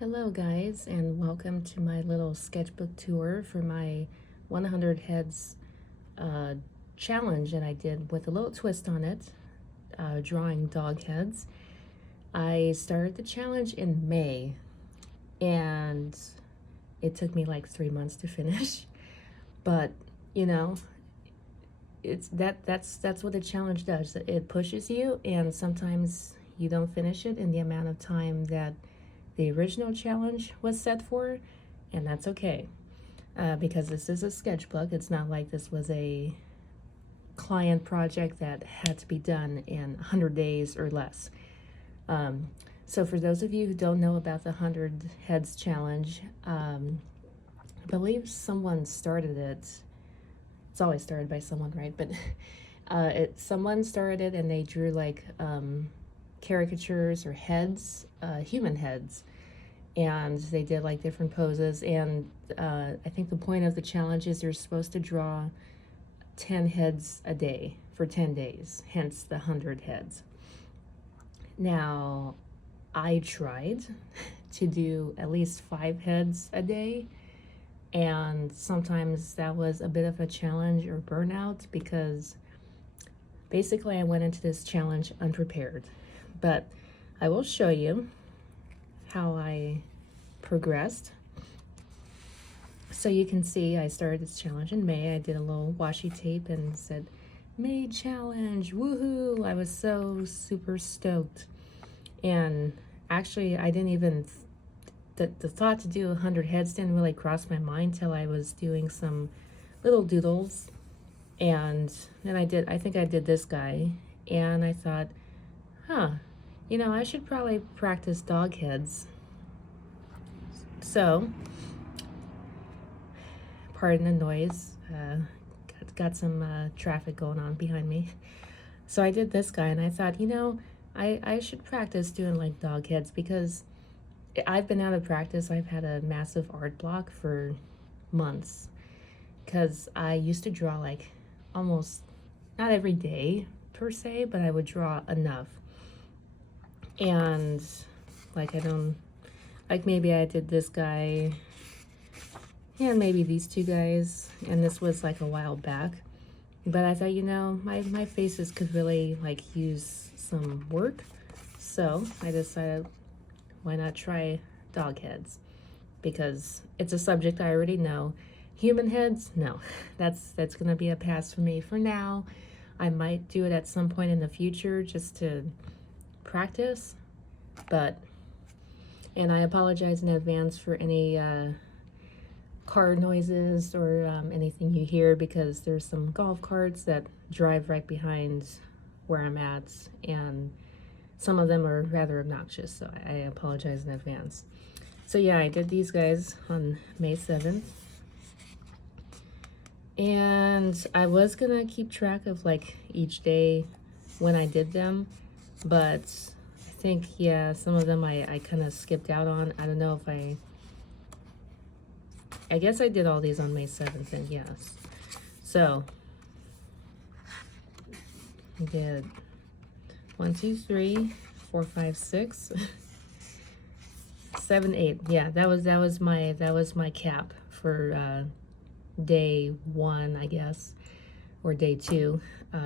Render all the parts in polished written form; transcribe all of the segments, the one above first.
Hello guys, and welcome to my little sketchbook tour for my 100 heads uh, challenge that I did with a little twist on it, drawing dog heads. I started the challenge in May, and it took me like 3 months to finish. But you know, that's what the challenge does. It pushes you, and sometimes you don't finish it in the amount of time that the original challenge was set for, and that's okay. Because this is a sketchbook. It's not like this was a client project that had to be done in 100 days or less. So for those of you who don't know about the 100 Heads Challenge, I believe someone started it. It's always started by someone, right? But someone started it and they drew like caricatures or heads, human heads, and they did like different poses. And I think the point of the challenge is you're supposed to draw 10 heads a day for 10 days, hence the 100 heads. Now, I tried to do at least 5 heads a day, and sometimes that was a bit of a challenge or burnout because basically I went into this challenge unprepared. But I will show you how I progressed. So you can see I started this challenge in May. I did a little washi tape and said, May challenge, woohoo! I was so super stoked. And actually, I didn't even, the thought to do 100 heads didn't really cross my mind till I was doing some little doodles. And then I think I did this guy, and I thought, I should probably practice dog heads. So, pardon the noise, got some traffic going on behind me. So I did this guy, and I thought, I should practice doing like dog heads because I've been out of practice. I've had a massive art block for months because I used to draw like almost, not every day per se, but I would draw enough. And like maybe I did this guy and maybe these two guys, and this was like a while back. But I thought, my faces could really like use some work. So I decided, why not try dog heads? Because it's a subject I already know. Human heads, no. That's gonna be a pass for me for now. I might do it at some point in the future just to practice, and I apologize in advance for any car noises or anything you hear, because there's some golf carts that drive right behind where I'm at, and some of them are rather obnoxious, so I apologize in advance. So yeah, I did these guys on May 7th. And I was gonna keep track of like each day when I did them, but I think, yeah, some of them I kind of skipped out on. I don't know if I guess I did all these on May 7th, and yes. So, I did 1, 2, 3, 4, 5, 6, 7, 8. Yeah, that was my cap for day 1, I guess, or day 2,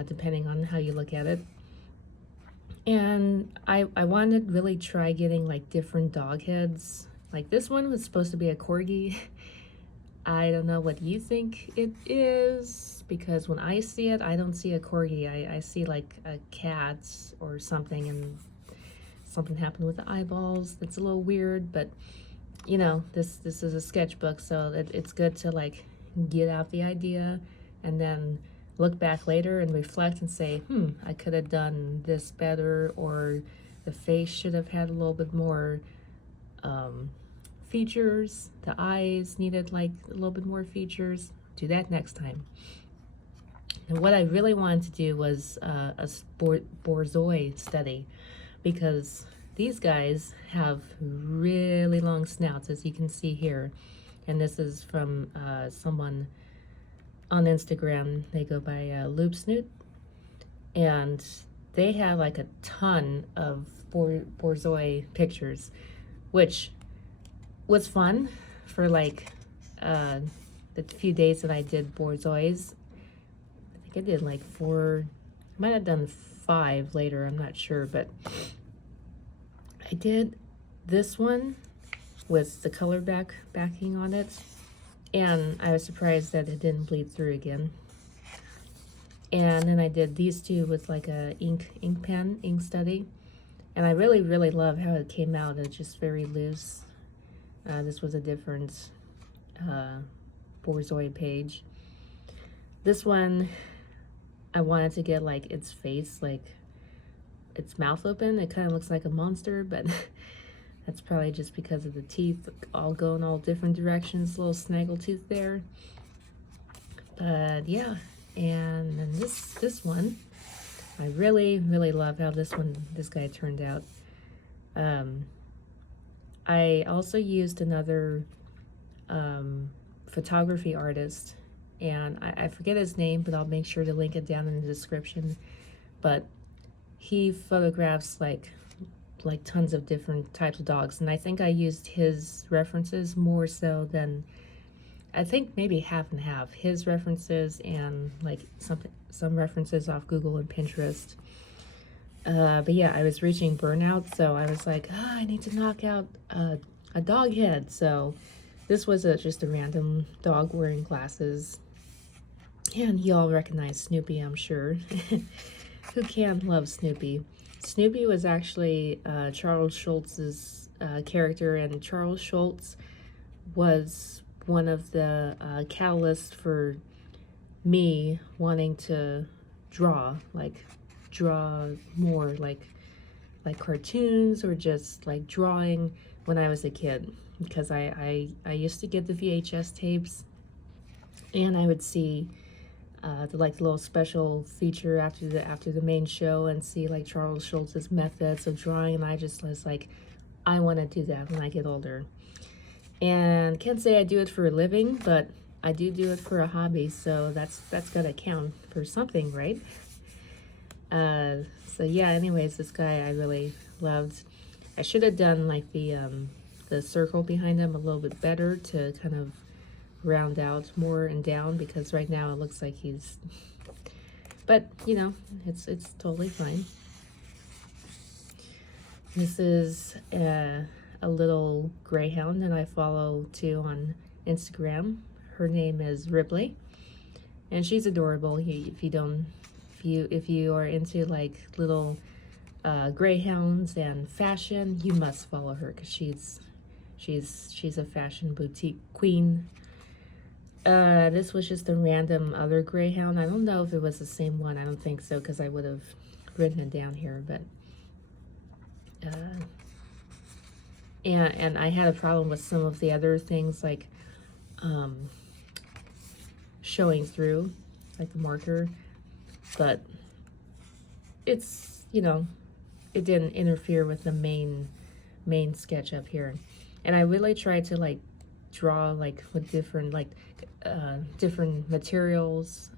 depending on how you look at it. And I wanted to really try getting like different dog heads. Like this one was supposed to be a corgi. I don't know what you think it is, because when I see it, I don't see a corgi. I see like a cat or something, and something happened with the eyeballs. It's a little weird, but this is a sketchbook, so it's good to like get out the idea and then look back later and reflect and say, I could have done this better, or the face should have had a little bit more features. The eyes needed like a little bit more features. Do that next time. And what I really wanted to do was a borzoi study, because these guys have really long snouts, as you can see here. And this is from someone on Instagram. They go by Loop Snoot, and they have like a ton of borzoi pictures, which was fun for like the few days that I did Borzois. I think I did like 4, I might have done 5 later, I'm not sure, but I did this one with the color backing on it, and I was surprised that it didn't bleed through again. And then I did these two with like a ink pen, ink study, and I really love how it came out. It's just very loose. This was a different Borzoi page. This one, I wanted to get like its face, like its mouth open. It kind of looks like a monster, but that's probably just because of the teeth all going all different directions, little snaggletooth there. But yeah, and then this one, I really love how this guy turned out. I also used another photography artist, and I forget his name, but I'll make sure to link it down in the description. But he photographs like tons of different types of dogs, and I think I used his references more so than, I think maybe half and half, his references and like some references off Google and Pinterest. But yeah, I was reaching burnout, so I was like, oh, I need to knock out a dog head. So this was just a random dog wearing glasses, and you all recognize Snoopy, I'm sure. Who can't love Snoopy? Snoopy was actually Charles Schulz's character, and Charles Schulz was one of the catalysts for me wanting to draw more like cartoons, or just like drawing when I was a kid, because I used to get the VHS tapes, and I would see the little special feature after the main show, and see like Charles Schulz's methods of drawing, and I just was like, I want to do that when I get older. And can't say I do it for a living, but I do it for a hobby, so that's gotta count for something, right? So yeah, anyways, this guy I really loved. I should have done like the circle behind him a little bit better to kind of round out more and down, because right now it looks like he's, but you know, it's totally fine. This is a little greyhound that I follow too on Instagram. Her name is Ripley, and she's adorable. If you are into like little greyhounds and fashion, you must follow her, because she's a fashion boutique queen. This was just a random other greyhound. I don't know if it was the same one. I don't think so, because I would have written it down here, but and I had a problem with some of the other things, like showing through, like the marker, but it's, you know, it didn't interfere with the main sketch up here. And I really tried to like draw like with different different materials,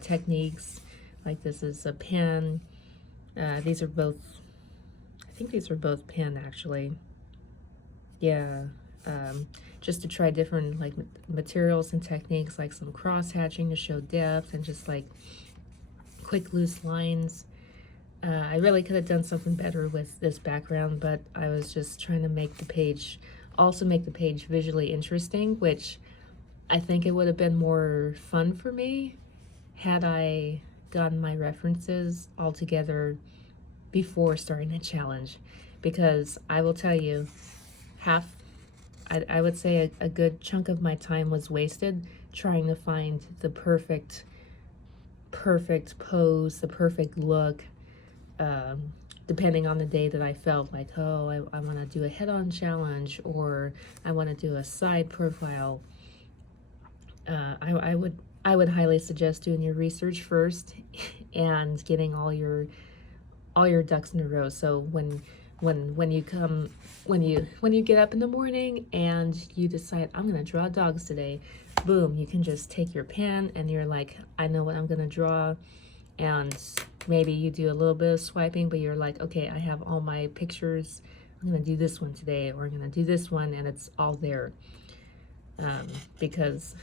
techniques. Like this is a pen. These are both, I think these are both pen actually. Yeah, just to try different like materials and techniques, like some cross hatching to show depth, and just like quick loose lines. I really could have done something better with this background, but I was just trying to make the page visually interesting, which I think it would have been more fun for me had I gotten my references all together before starting the challenge. Because I will tell you, I would say a good chunk of my time was wasted trying to find the perfect pose, the perfect look, depending on the day that I felt like, oh, I want to do a head-on challenge, or I want to do a side profile. I would highly suggest doing your research first and getting all your ducks in a row. So when you get up in the morning and you decide, I'm gonna draw dogs today, boom, you can just take your pen and you're like, I know what I'm gonna draw. And maybe you do a little bit of swiping, but you're like, okay, I have all my pictures I'm gonna do this one today, or I'm gonna do this one, and it's all there. Because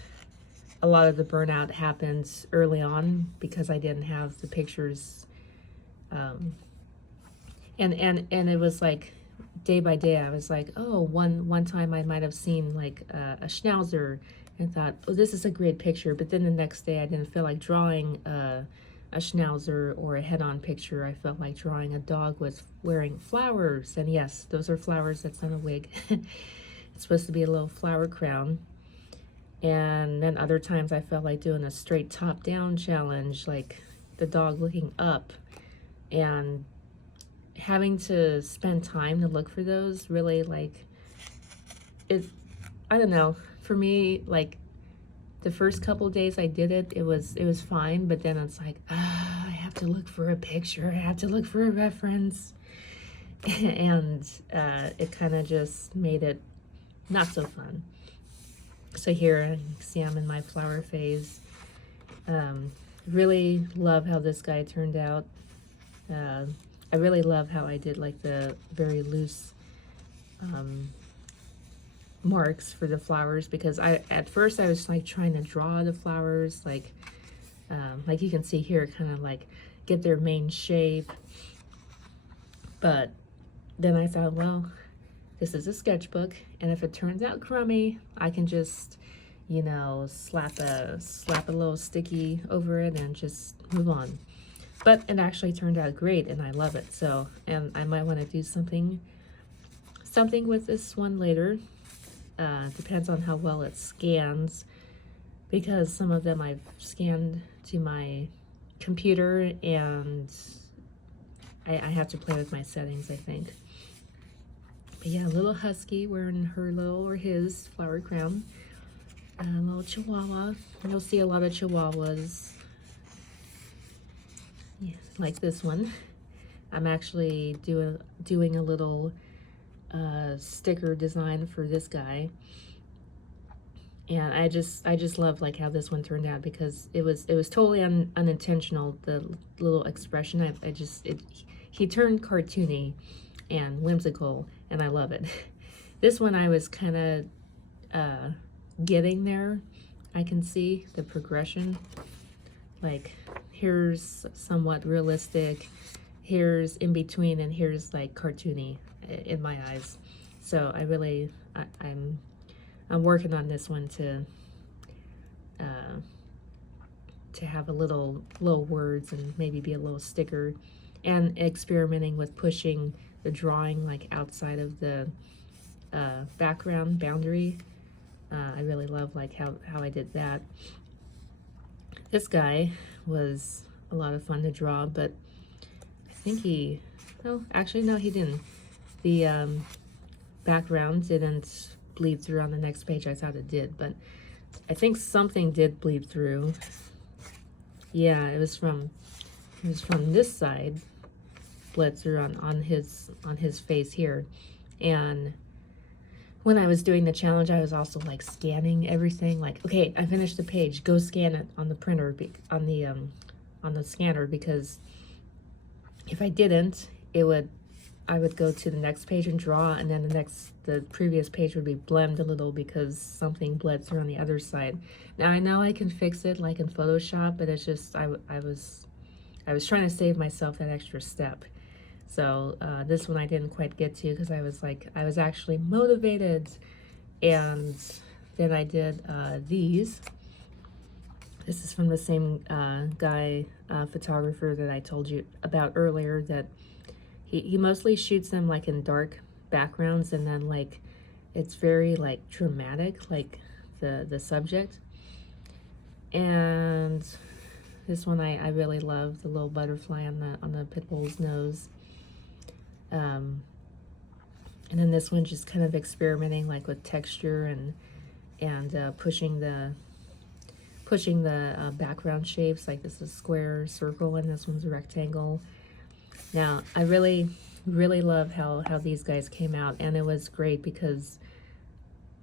a lot of the burnout happened early on because I didn't have the pictures, and it was like day by day. I was like, oh, one time I might have seen like a schnauzer and thought, oh, this is a great picture, but then the next day I didn't feel like drawing a schnauzer or a head-on picture. I felt like drawing a dog with wearing flowers, and yes, those are flowers. That's not a wig. It's supposed to be a little flower crown. And then other times I felt like doing a straight top-down challenge, like the dog looking up, and having to spend time to look for those really, like, it, I don't know, for me, like, the first couple of days I did it, it was fine, but then it's like, I have to look for a picture, I have to look for a reference, and it kind of just made it not so fun. So here you can see I'm in my flower phase. Really love how this guy turned out. I really love how I did like the very loose marks for the flowers, because at first I was like trying to draw the flowers like you can see here, kind of like get their main shape. But then I thought, well, this is a sketchbook, and if it turns out crummy, I can just, you know, slap a little sticky over it and just move on. But it actually turned out great, and I love it. So, and I might want to do something with this one later. Depends on how well it scans, because some of them I've scanned to my computer, and I have to play with my settings, I think. But yeah, a little husky wearing her little, or his, flower crown. A little chihuahua. You'll see a lot of chihuahuas. Yeah, like this one. I'm actually doing a little sticker design for this guy. And I just love like how this one turned out, because it was totally unintentional, the little expression. He turned cartoony and whimsical, and I love it. This one I was kind of getting there. I can see the progression. Like, here's somewhat realistic, here's in between, and here's like cartoony in my eyes. So I'm working on this one to have a little words and maybe be a little sticker, and experimenting with pushing the drawing like outside of the background boundary. I really love like how I did that. This guy was a lot of fun to draw, but I think he didn't. The background didn't bleed through on the next page. I thought it did, but I think something did bleed through. Yeah, it was from this side, bled through on his face here. And when I was doing the challenge, I was also like scanning everything. Like, okay, I finished the page. Go scan it on the printer, on the scanner, because if I didn't, I would go to the next page and draw, and then the previous page would be blended a little because something bled through on the other side. Now I know I can fix it like in Photoshop, but it's just I was trying to save myself that extra step. So this one I didn't quite get to, because I was actually motivated. And then I did these. This is from the same guy, photographer that I told you about earlier, that he mostly shoots them like in dark backgrounds, and then like it's very like dramatic, like the subject. And this one I really love, the little butterfly on the pit bull's nose. And then this one just kind of experimenting like with texture and pushing the background shapes. Like this is square, circle, and this one's a rectangle. Now I really love how these guys came out, and it was great because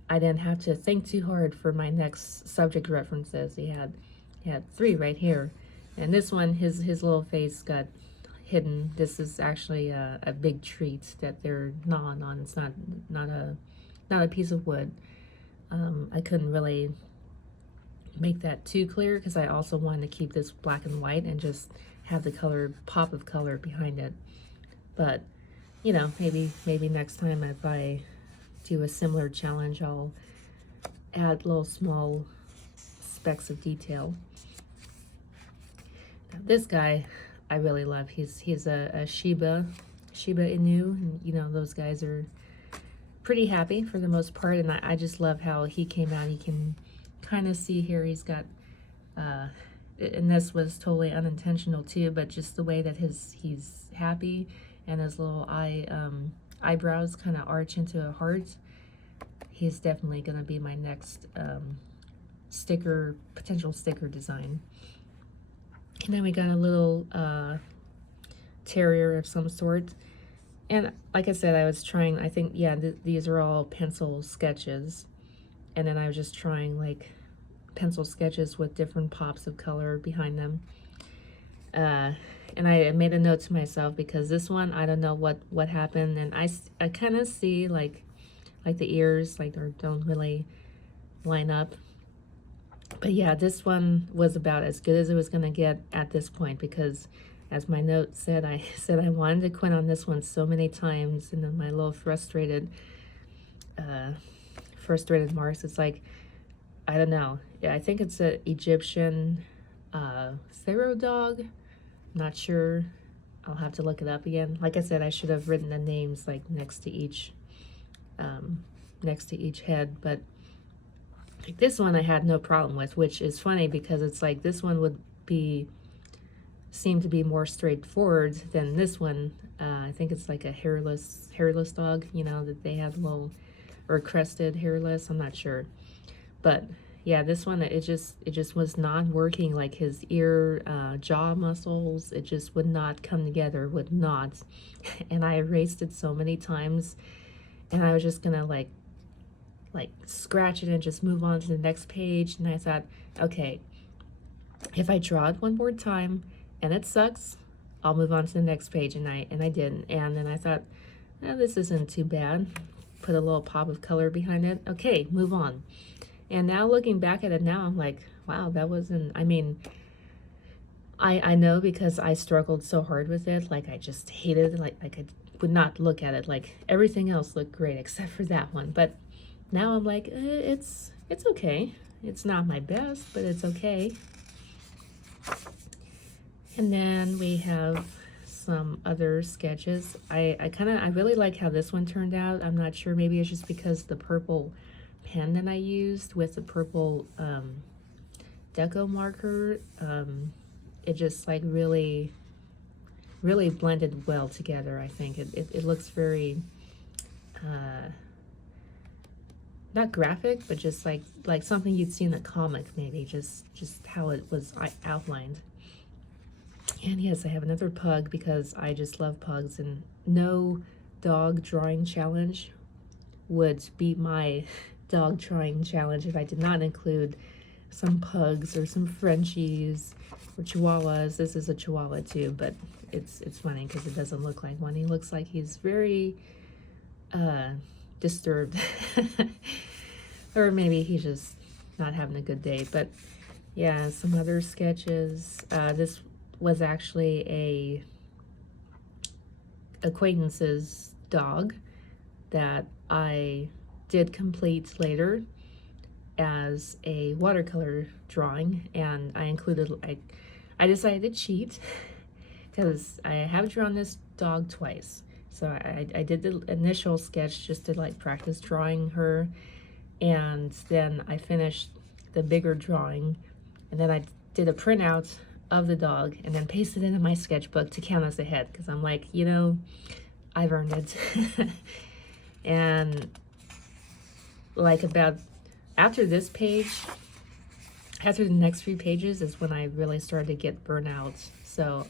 I didn't have to think too hard for my next subject references. He had 3 right here, and this one, his little face got hidden. This is actually a big treat that they're gnawing on. It's not a piece of wood. I couldn't really make that too clear because I also wanted to keep this black and white and just have the color, pop of color behind it. But you know, maybe next time if I do a similar challenge, I'll add little small specks of detail. Now, this guy I really love. He's a Shiba Inu, and you know, those guys are pretty happy for the most part, and I just love how he came out. You can kind of see here he's got and this was totally unintentional too, but just the way that he's happy and his little eyebrows kind of arch into a heart. He's definitely going to be my next potential sticker design. And then we got a little terrier of some sort. And like I said, I was trying, I think, yeah, these are all pencil sketches. And then I was just trying like pencil sketches with different pops of color behind them. And I made a note to myself because this one, I don't know what happened. And I kind of see like the ears, like they don't really line up. But yeah, this one was about as good as it was going to get at this point, because as my note said, I said I wanted to quit on this one so many times, and then my little frustrated marks, it's like, I don't know. Yeah, I think it's an Egyptian pharaoh dog. Not sure. I'll have to look it up again. Like I said, I should have written the names like next to each head, but like this one I had no problem with, which is funny because it's like this one would seem to be more straightforward than this one. I think it's like a hairless dog, you know, that they have little, or crested hairless, I'm not sure. But yeah, this one, it just was not working. Like his ear, jaw muscles, it just would not come together, would not. And I erased it so many times, and I was just gonna like scratch it and just move on to the next page. And I thought, okay, if I draw it one more time and it sucks, I'll move on to the next page. And I didn't. And then I thought, oh, this isn't too bad. Put a little pop of color behind it. Okay, move on. And now looking back at it now, I'm like, wow, that wasn't, I mean, I know because I struggled so hard with it. Like I just hated it. Like I would not look at it. Like everything else looked great except for that one. But now I'm like, it's okay. It's not my best, but it's okay. And then we have some other sketches. I really like how this one turned out. I'm not sure, maybe it's just because the purple pen that I used with the purple deco marker, it just like really blended well together. I think it looks very not graphic, but just like something you'd see in a comic, maybe just how it was outlined. And yes, I have another pug because I just love pugs, and no dog drawing challenge would beat my dog drawing challenge if I did not include some pugs or some Frenchies or Chihuahuas. This is a Chihuahua too, but it's funny because it doesn't look like one. He looks like he's very disturbed or maybe he's just not having a good day. But yeah, some other sketches. This was actually a acquaintance's dog that I did complete later as a watercolor drawing, and I included, I decided to cheat because I have drawn this dog twice. So I did the initial sketch just to like practice drawing her, and then I finished the bigger drawing, and then I did a printout of the dog and then pasted it into my sketchbook to count as a head, because I'm like, you know, I've earned it. And like about after this page, after the next few pages is when I really started to get burnout. So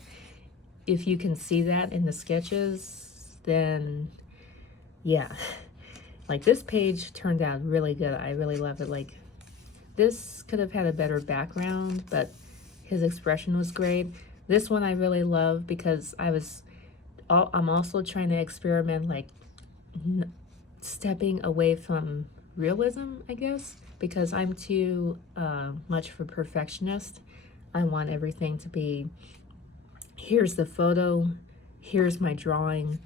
if you can see that in the sketches, then yeah, like this page turned out really good. I really love it. Like this could have had a better background, but his expression was great. This one I really love because I'm also trying to experiment, like stepping away from realism, I guess, because I'm too much of a perfectionist. I want everything to be, here's the photo, here's my drawing,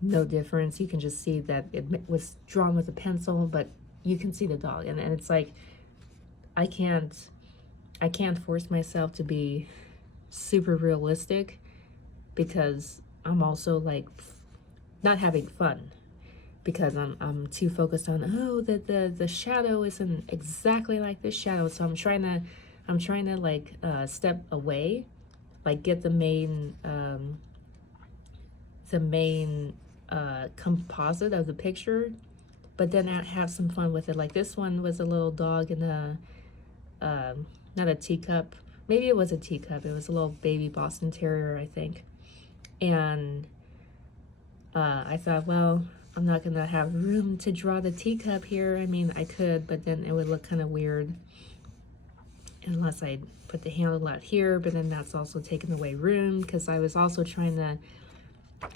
no difference. You can just see that it was drawn with a pencil, but you can see the dog. And it's like, I can't force myself to be super realistic because I'm also like not having fun because I'm too focused on, oh, the shadow isn't exactly like this shadow. So I'm trying to like step away, like get the main composite of the picture, but then I have some fun with it. Like this one was a little dog in a not a teacup, maybe it was a teacup, it was a little baby Boston Terrier, I think. And I thought, well, I'm not gonna have room to draw the teacup here. I mean, I could, but then it would look kind of weird unless I put the handle out here, but then that's also taking away room because I was also trying to,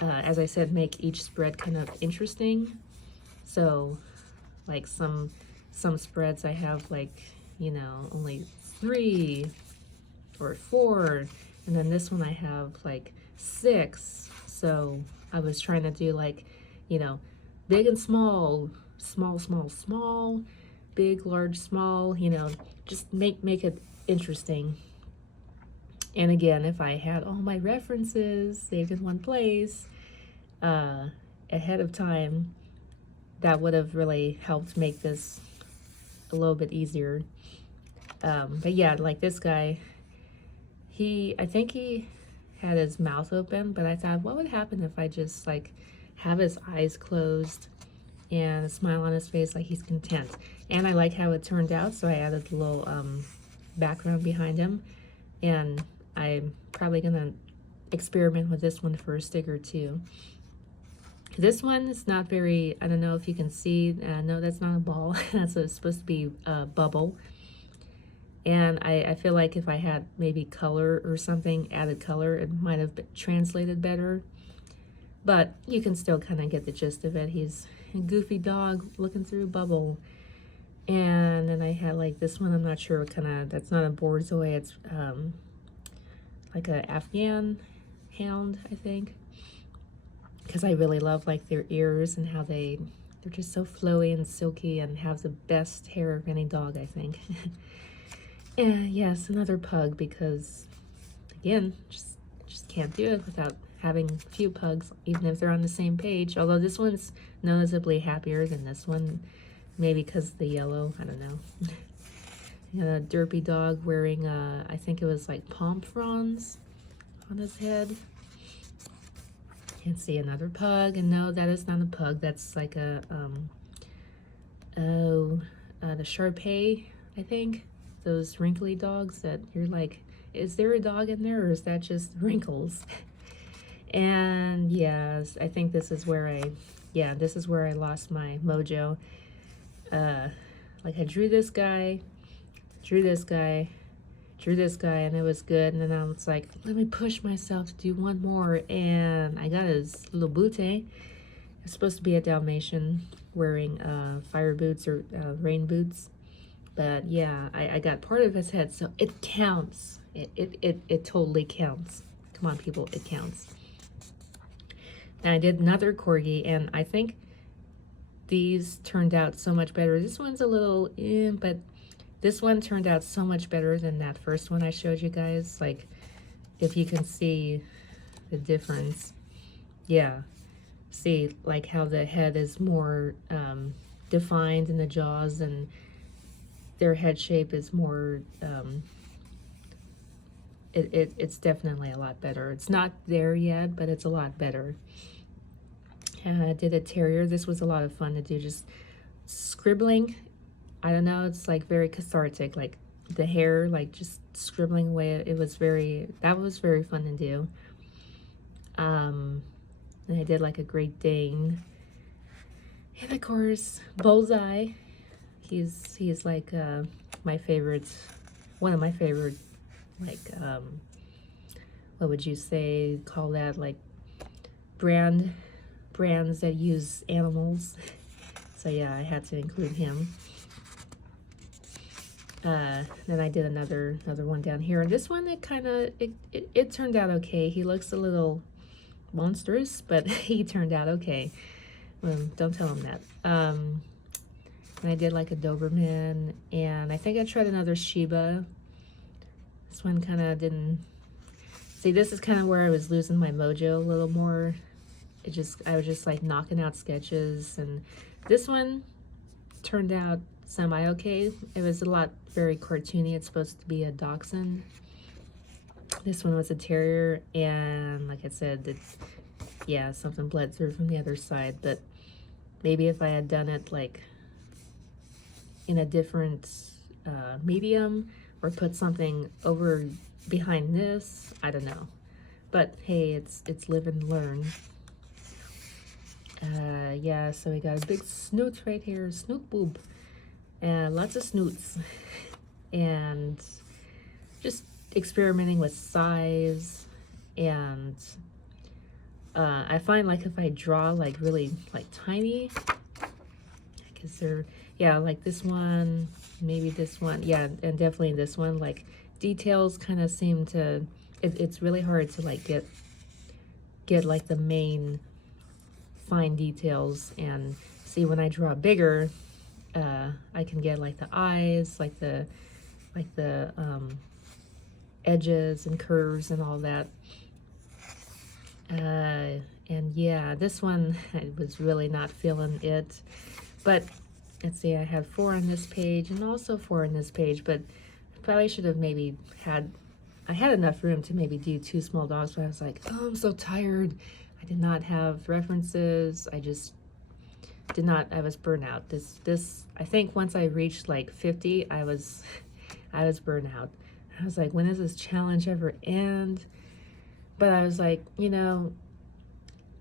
as I said, make each spread kind of interesting. So like some spreads I have like, you know, only 3 or 4, and then this one I have like 6. So I was trying to do like, you know, big and small, small, small, small, big, large, small, you know, just make it interesting. And again, if I had all my references saved in one place ahead of time, that would have really helped make this a little bit easier. But yeah, like this guy, I think he had his mouth open, but I thought, what would happen if I just like have his eyes closed and a smile on his face, like he's content. And I like how it turned out, so I added a little background behind him. And I'm probably gonna experiment with this one for a stick or two. This one is not very, I don't know if you can see, no, that's not a ball. That's supposed to be a bubble. And I feel like if I had maybe color or something, added color, it might have translated better. But you can still kind of get the gist of it. He's a goofy dog looking through a bubble. And then I had like this one, I'm not sure what kind of, that's not a Borzoi, it's like a Afghan hound, I think. Because I really love like their ears and how they're just so flowy and silky and have the best hair of any dog, I think. And yes, another pug, because again, just can't do it without having a few pugs, even if they're on the same page. Although this one's noticeably happier than this one, maybe because the yellow, I don't know. You got a derpy dog wearing I think it was like palm fronds on his head. And see another pug, and no, that is not a pug. That's like a the Shar-Pei, I think. Those wrinkly dogs that you're like, is there a dog in there, or is that just wrinkles? And yes, I think this is where I lost my mojo. Like I drew this guy, and it was good, and then I was like, let me push myself to do one more, and I got his little bootay. It's supposed to be a Dalmatian wearing fire boots or rain boots, but yeah, I got part of his head, so it counts. It totally counts. Come on, people, it counts. And I did another corgi, and I think these turned out so much better. This one's a little but this one turned out so much better than that first one I showed you guys. Like, if you can see the difference. Yeah. See, like how the head is more defined in the jaws, and their head shape is more, it's definitely a lot better. It's not there yet, but it's a lot better. I did a terrier. This was a lot of fun to do, just scribbling. I don't know, it's like very cathartic, like the hair, like just scribbling away. That was very fun to do. And I did like a Great Dane. And of course, Bullseye. He's like my favorite, one of my favorite, like, what would you say, call that, like brands that use animals. So yeah, I had to include him. Then I did another one down here. This one, it turned out okay. He looks a little monstrous, but he turned out okay. Don't tell him that. And I did like a Doberman, and I think I tried another Shiba. This one kind of didn't. See, this is kind of where I was losing my mojo a little more. I was just like knocking out sketches, and this one turned out semi-okay. It was a lot very cartoony. It's supposed to be a dachshund. This one was a terrier, and like I said, yeah, something bled through from the other side, but maybe if I had done it like in a different medium, or put something over behind this, I don't know. But hey, it's live and learn. Yeah, so we got a big snoot right here, snoot boob, and lots of snoots, and just experimenting with size. And I find like if I draw like really like tiny, because they're, yeah, like this one, maybe this one, yeah, and definitely this one, like details kind of seem to, it's really hard to like get like the main fine details. And see, when I draw bigger, I can get like the eyes, like the edges and curves and all that. And yeah, this one I was really not feeling it. But let's see, I had 4 on this page and also 4 on this page, but probably should have maybe I had enough room to maybe do 2 small dogs, but I was like, oh, I'm so tired. I did not have references. I just did not, I was burnt out. This, I think once I reached like 50, I was burnt out. I was like, when does this challenge ever end? But I was like, you know,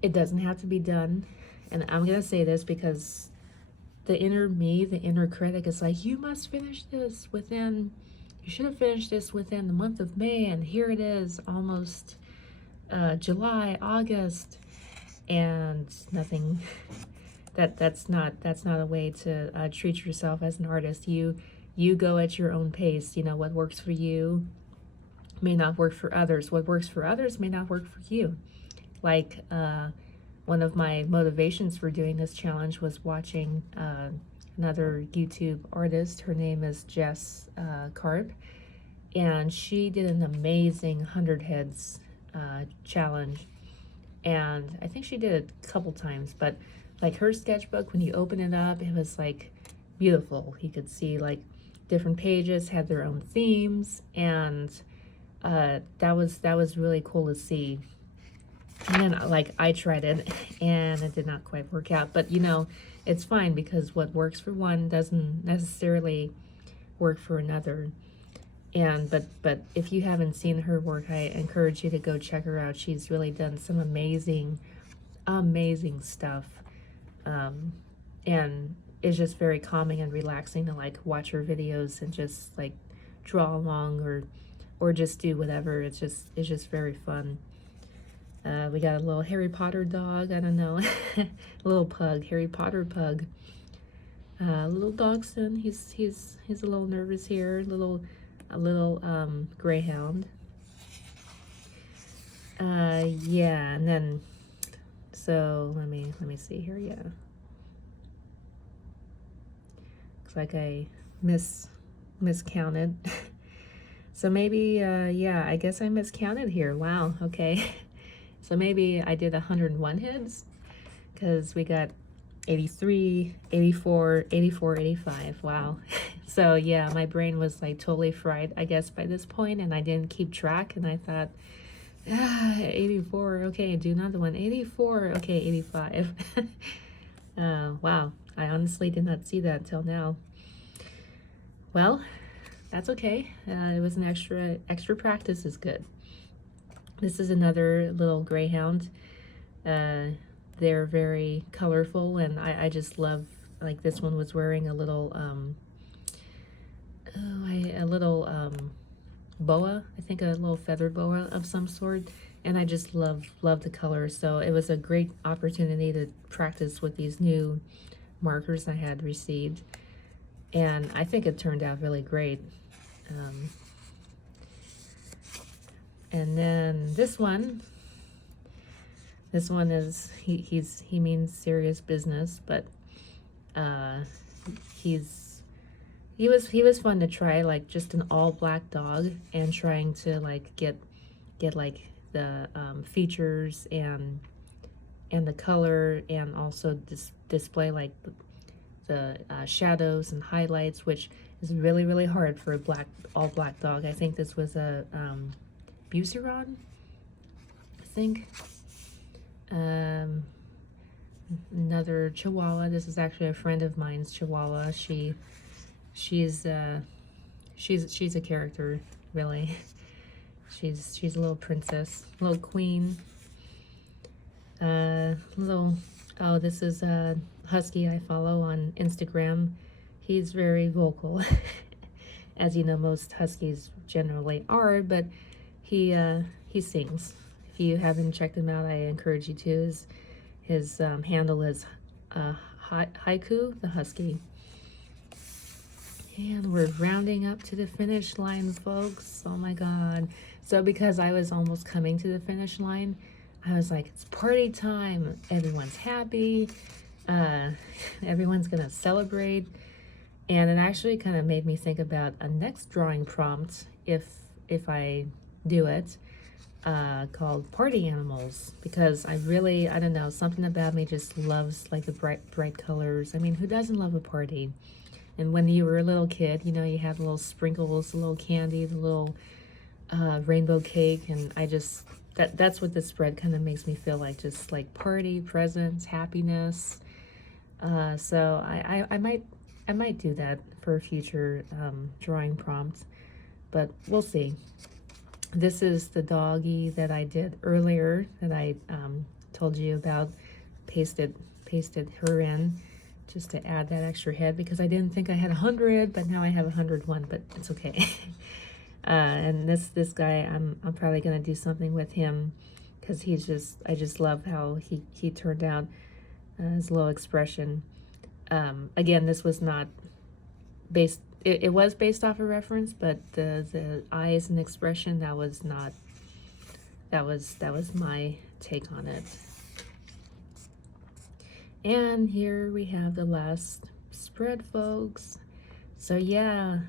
it doesn't have to be done. And I'm gonna say this because the inner me, the inner critic is like, you must finish this within, you should have finished this within the month of May, and here it is, almost July, August, and nothing. That's not a way to treat yourself as an artist. You go at your own pace. You know, what works for you may not work for others. What works for others may not work for you. Like one of my motivations for doing this challenge was watching another YouTube artist. Her name is Jess Carp, and she did an amazing 100 heads challenge, and I think she did it a couple times, but like her sketchbook, when you open it up, it was like beautiful. You could see like different pages had their own themes, and that was really cool to see. And then like I tried it and it did not quite work out, but you know, it's fine because what works for one doesn't necessarily work for another. And but if you haven't seen her work, I encourage you to go check her out. She's really done some amazing stuff, and it's just very calming and relaxing to like watch her videos and just like draw along or just do whatever. It's just very fun. We got a little Harry Potter dog, I don't know, a little pug, Harry Potter pug. Little dachshund, he's a little nervous here, a little greyhound. Yeah, and then so let me see here. Yeah, looks like I miscounted. So maybe yeah, I guess I miscounted here. Wow, okay. So maybe I did 101 heads, because we got 83, 84, 84, 85. Wow. So yeah, my brain was like totally fried, I guess, by this point, and I didn't keep track, and I thought, 84, okay, do another one. 84, okay, 85. Wow, I honestly did not see that until now. Well, that's okay. It was an extra practice is good. This is another little greyhound. They're very colorful, and I just love, like this one was wearing a little boa, I think a little feather boa of some sort, and I just love the color. So it was a great opportunity to practice with these new markers I had received, and I think it turned out really great. And then this one is he means serious business, but he was fun to try, like just an all black dog, and trying to like get like the features and the color, and also display like the shadows and highlights, which is really hard for a all black dog. I think this was a Buceron, I think. Another Chihuahua. This is actually a friend of mine's Chihuahua. She's a character, really. She's a little princess, little queen. This is a husky I follow on Instagram. He's very vocal, as you know, most huskies generally are, but he sings. If you haven't checked him out, I encourage you to. His handle is Haiku the Husky. And we're rounding up to the finish line, folks. Oh my God. So because I was almost coming to the finish line, I was like, it's party time. Everyone's happy. Everyone's gonna celebrate. And it actually kind of made me think about a next drawing prompt, if I do it, called Party Animals, because I don't know, something about me just loves like the bright colors. I mean, who doesn't love a party? And when you were a little kid, you know, you had little sprinkles, a little candy, the little rainbow cake, and that's what the spread kind of makes me feel like, just like party, presents, happiness. So I might do that for a future drawing prompt, but we'll see. This is the doggy that I did earlier that I told you about. Pasted her in just to add that extra head, because I didn't think I had 100, but now I have 101, but it's okay. And this guy, I'm probably gonna do something with him, because I just love how he turned out, his little expression. Again, this was not based, it was based off a reference, but the eyes and expression, that was my take on it. And here we have the last spread, folks. So yeah,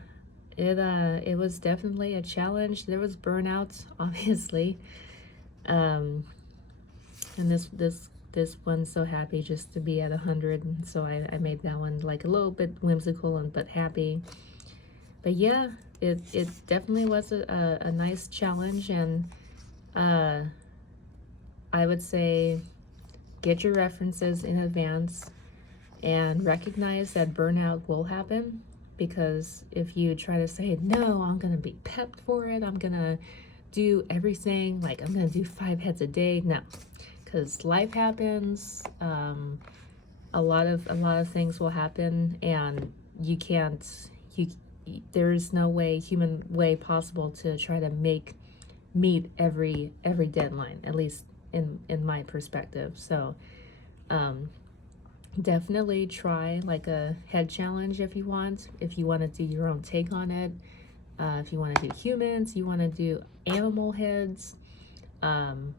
it was definitely a challenge. There was burnout, obviously. And this one's so happy just to be at 100, and so I made that one like a little bit whimsical but happy. But yeah, it definitely was a nice challenge, and I would say get your references in advance and recognize that burnout will happen, because if you try to say, no, I'm gonna be pepped for it, I'm gonna do everything, like I'm gonna do 5 heads a day, no, because life happens, a lot of things will happen, and there's no human way possible to try to meet every deadline, at least in my perspective. So definitely try like a head challenge if you want to do your own take on it. If you want to do humans, you want to do animal heads. And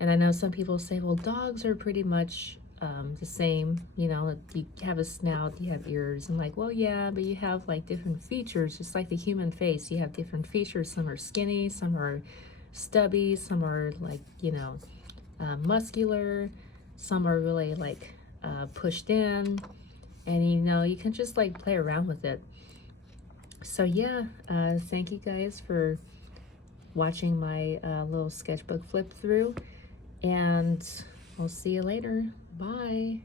I know some people say, well, dogs are pretty much the same, you know, you have a snout, you have ears. I'm like, well, yeah, but you have like different features, just like the human face. You have different features. Some are skinny, some are stubby, some are like, you know, muscular, some are really like pushed in, and you know, you can just like play around with it. So yeah, thank you guys for watching my little sketchbook flip through, and I'll see you later. Bye.